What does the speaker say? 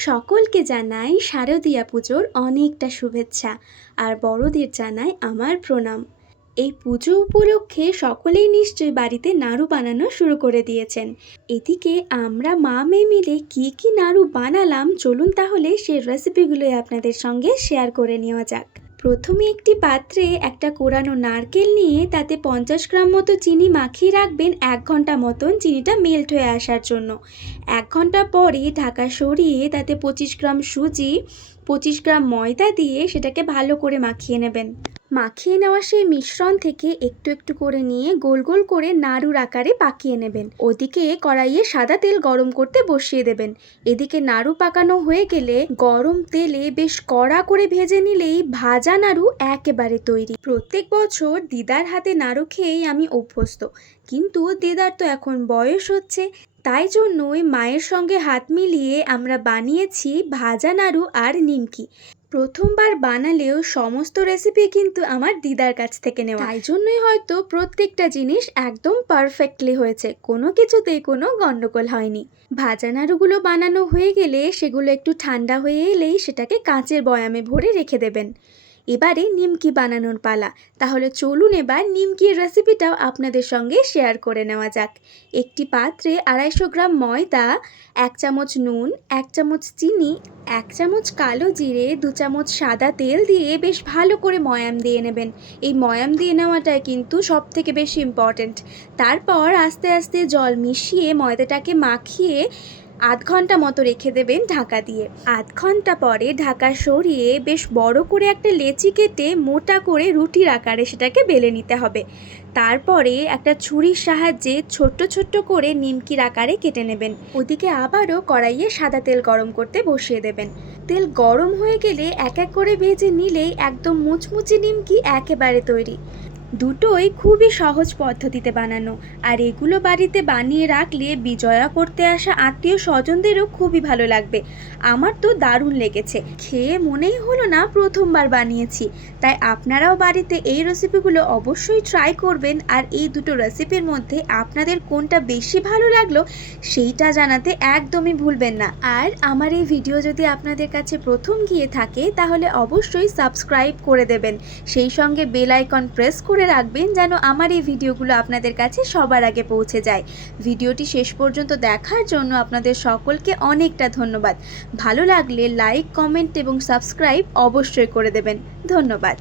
সকলকে জানাই শারদীয়া পুজোর অনেকটা শুভেচ্ছা আর বড়দের জানাই আমার প্রণাম। এই পুজো উপলক্ষে সকলেই নিশ্চয়ই বাড়িতে নাড়ু বানানো শুরু করে দিয়েছেন। এদিকে আমরা মা মেয়ে মিলে কি কী নাড়ু বানালাম চলুন তাহলে সেই রেসিপিগুলোই আপনাদের সঙ্গে শেয়ার করে নেওয়া যাক। প্রথমে একটি পাত্রে একটা কোরানো নারকেল নিয়ে তাতে পঞ্চাশ গ্রাম মতো চিনি মাখিয়ে রাখবেন এক ঘণ্টা মতন চিনিটা মেল্ট হয়ে আসার জন্য। এক ঘণ্টা পরে ঢাকা সরিয়ে তাতে পঁচিশ গ্রাম সুজি, পঁচিশ গ্রাম ময়দা দিয়ে সেটাকে ভালো করে মাখিয়ে নেবেন। মাখিয়ে নেওয়া সেই মিশ্রণ থেকে একটু একটু করে নিয়ে গোল গোল করে নাড়ুর আকারে পাকিয়ে নেবেন। ওদিকে কড়াইয়ে সাদা তেল গরম করতে বসিয়ে দেবেন। এদিকে নাড়ু পাকানো হয়ে গেলে গরম তেলে বেশ কড়া করে ভেজে নিলেই ভাজা নাড়ু একেবারে তৈরি। প্রত্যেক বছর দিদার হাতে নাড়ু খেয়েই আমি অভ্যস্ত, কিন্তু দিদার তো এখন বয়স হচ্ছে, তাই জন্যই মায়ের সঙ্গে হাত মিলিয়ে আমরা বানিয়েছি ভাজা নাড়ু আর নিমকি। প্রথমবার বানালেও সমস্ত রেসিপি কিন্তু আমার দিদার কাছ থেকে নেওয়া। তাই জন্যই হয়তো প্রত্যেকটা জিনিস একদম পারফেক্টলি হয়েছে। কোনো কিছুতেই কোনো গন্ডগোল হয়নি। ভাজা নাড়ুগুলো বানানো হয়ে গেলে সেগুলো একটু ঠান্ডা হয়ে এলেই সেটাকে কাঁচের বয়ামে ভরে রেখে দেবেন। এবারে নিমকি বানানোর পালা। তাহলে চলুন এবার নিমকির রেসিপিটাও আপনাদের সঙ্গে শেয়ার করে নেওয়া যাক। একটি পাত্রে আড়াইশো গ্রাম ময়দা, এক চামচ নুন, এক চামচ চিনি, এক চামচ কালো জিরে, দু চামচ সাদা তেল দিয়ে বেশ ভালো করে ময়াম দিয়ে নেবেন। এই ময়াম দিয়ে নেওয়াটাই কিন্তু সব থেকে বেশি ইম্পর্ট্যান্ট তারপর আস্তে আস্তে জল মিশিয়ে ময়দাটাকে মাখিয়ে আধ ঘণ্টা মতো রেখে দেবেন ঢাকা দিয়ে। আধ ঘণ্টা পরে ঢাকা সরিয়ে বেশ বড় করে একটা লেচি কেটে মোটা করে রুটির আকারে সেটাকে বেলে নিতে হবে। তারপরে একটা ছুরির সাহায্যে ছোট্ট ছোট্ট করে নিমকির আকারে কেটে নেবেন। ওদিকে আবারও কড়াইয়ে সাদা তেল গরম করতে বসিয়ে দেবেন। তেল গরম হয়ে গেলে এক এক করে ভেজে নিলেই একদম মুচমুচে নিমকি একেবারে তৈরি। দুটোই খুবই সহজ পদ্ধতিতে বানানো। আর এগুলো বাড়িতে বানিয়ে রাখলে বিজয়া করতে আসা আত্মীয় স্বজনদেরও খুবই ভালো লাগবে। আমার তো দারুণ লেগেছে। খেয়ে মনেই হলো না প্রথমবার বানিয়েছি। তাই আপনারাও বাড়িতে এই রেসিপিগুলো অবশ্যই ট্রাই করবেন। আর এই দুটো রেসিপির মধ্যে আপনাদের কোনটা বেশি ভালো লাগল সেইটা জানাতে একদমই ভুলবেন না। আর আমার এই ভিডিও যদি আপনাদের কাছে প্রথম গিয়ে থাকে, তাহলে অবশ্যই সাবস্ক্রাইব করে দেবেন। সেই সঙ্গে বেল আইকন প্রেস করে রাখবেন যেন আমার এই ভিডিওগুলো আপনাদের কাছে সবার আগে পৌঁছে যায়। ভিডিওটি শেষ পর্যন্ত দেখার জন্য আপনাদের সকলকে অনেকটা ধন্যবাদ। ভালো লাগলে লাইক, কমেন্ট এবং সাবস্ক্রাইব অবশ্যই করে দেবেন। ধন্যবাদ।